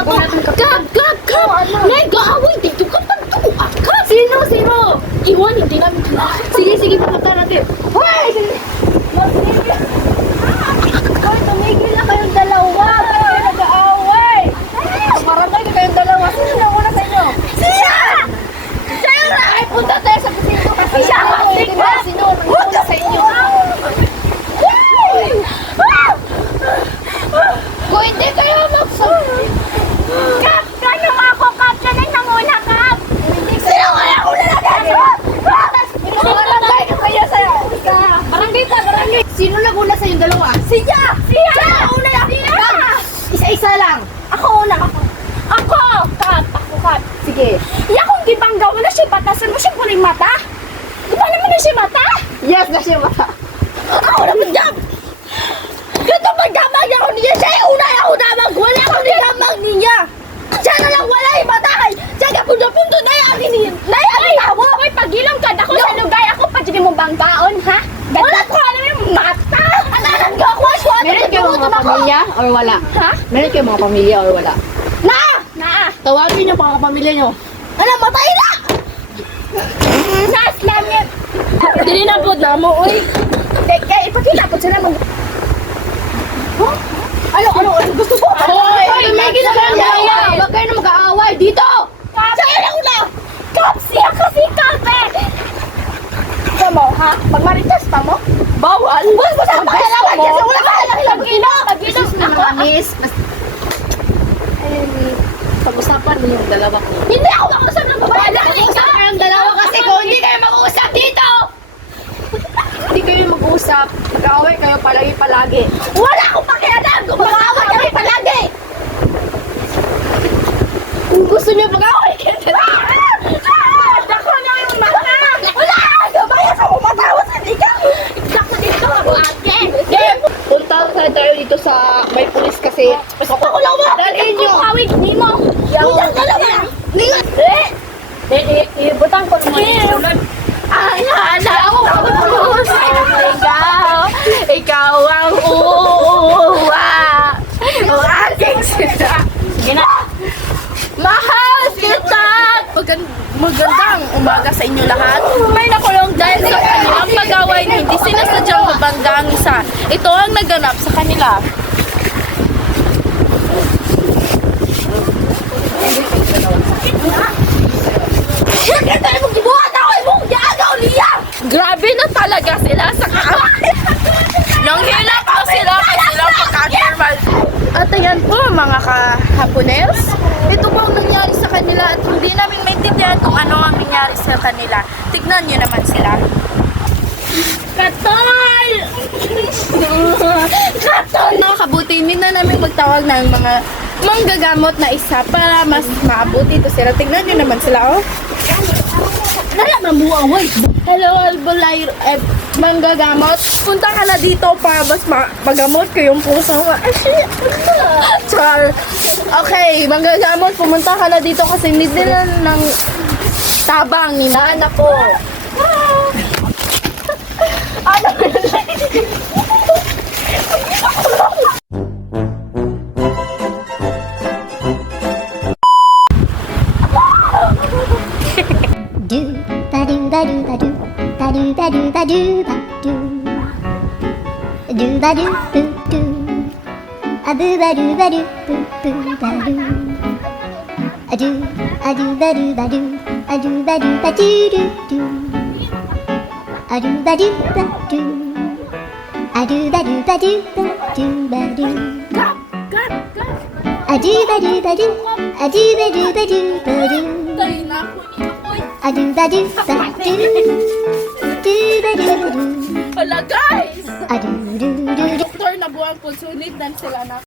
Kap! Nay, gaaway dito ka pagtuwa ka! Sino? Iwan, hindi namin kailangan. Sige, pakata natin. Hoy! Hoy, tumigil na kayong dalawa! Kayo nag-aaway! Maramay na kayong dalawa! Sino na una sa inyo? Siya! Ay, punta tayo sa presinto kasi Siya! Sino ang una sa inyo? Kung hindi kayo Kap! Ganyan ako, Kap! Kanay nanguna, Kap! Sino kaya una na kayo? Barangay ka kayo sa barangay! Sino naguna sa yung dalawa? Siya! Una na! Isa-isa lang. Ako una! Ako! Kat! Sige. Iya kung gibangga mo na siya batasan mo siya kuning mata? Di ba naman na siya mata? Yes, na siya mata. Ako naman dyan! Ganito pagdamag niya ako niya siya! Una ako damag! Wala ako ni damag niya! Siya na lang wala yung matay! Siya ka punto-punto na yung akin tawo! Ay, pagilang ka na ako sa lugay ako pa dyan mong bangkaon, ha? Wala ko alam yung mata! Ananan ka ako! Meron kayo mga pamilya or wala? Ha? Meron kayo mga pamilya or wala? Na! Tawagin niyo mga pamilya niyo. Ano, matay na! Nas langit! Dili na po na mo, uy. Kaya ipakita ko sila mag... Huh? Ano? Gusto ko? Hoy, tumigil na kayo. Huwag kayo na mag-aaway. Dito! Sa'yo na una! Kapsiya kasi kape! Ito mo, ha? Magmaritas pa mo? Bawal! Huwag mo sa pagkalawan kasi wala ka lang pag-inom! Ako? Miss, pag-usapan niyo yung dalawa ko. Hindi ako makausap ng babae! Mag-uusap kayong dalawa kasi kung hindi kayo mag-uusap dito! Hindi kayo mag-uusap. Mag-aaway kayo palagi. Wala akong pakialam kung mag-aaway kami palagi! Kung gusto niyo mag-aaway kayo Dako na yung mata! Wala! Gabaya ka umatawa sa ikaw! Dako dito ako ate! Punta tayo dito sa may pulis kasi. Ako lang ba? Dalhin niyo. Kawig ni mo! Butang ka lang ba? Ningat! Ibutang ko naman. Ay, ako! Ikaw ang uuwa. Ang aking sila. Sige na. Mahal kita! Magandang umaga sa inyo lahat. May nakulong dahil sa kanilang pag-away na hindi sinasadyang mabangga ang isa. Ito ang naganap sa kanila. Siyempre tayo mong gibuhat ako! Imong yagaw niya! Grabe na talaga sila sa Nanghilap na sila kasi silang pagka-normal. At ayan po mga ka-Hapones, ito po ang nangyari sa kanila at hindi namin maintindihan kung ano ang nangyari sa kanila. Tignan nyo naman sila. Katol! Katol! Nakakabuti, hindi na namin magtawag ng mga manggagamot na isa para mas maabuti ito sila. Tignan nyo naman sila, oh. Nala na buaway! Hello, Albulayro, manggagamot. Punta ka na dito para mas magamot ko yung puso mo. Char. Okay, manggagamot, pumunta ka na dito kasi hindi nila ng tabang ni nana ko. Ano? Do ba do ba do ba do ba do ba do ba do ba do ba do boo do a boo ba do ba do boo boo ba do a do ba do ba do a do ba do ba do do do a do ba do ba do a do ba do ba do ba do ba do a do ba do ba do a do ba do ba do ba do Adu ba do ba do do ba do ba do Hala guys! adu do do do Doktor na buwang po, sunod na sila na.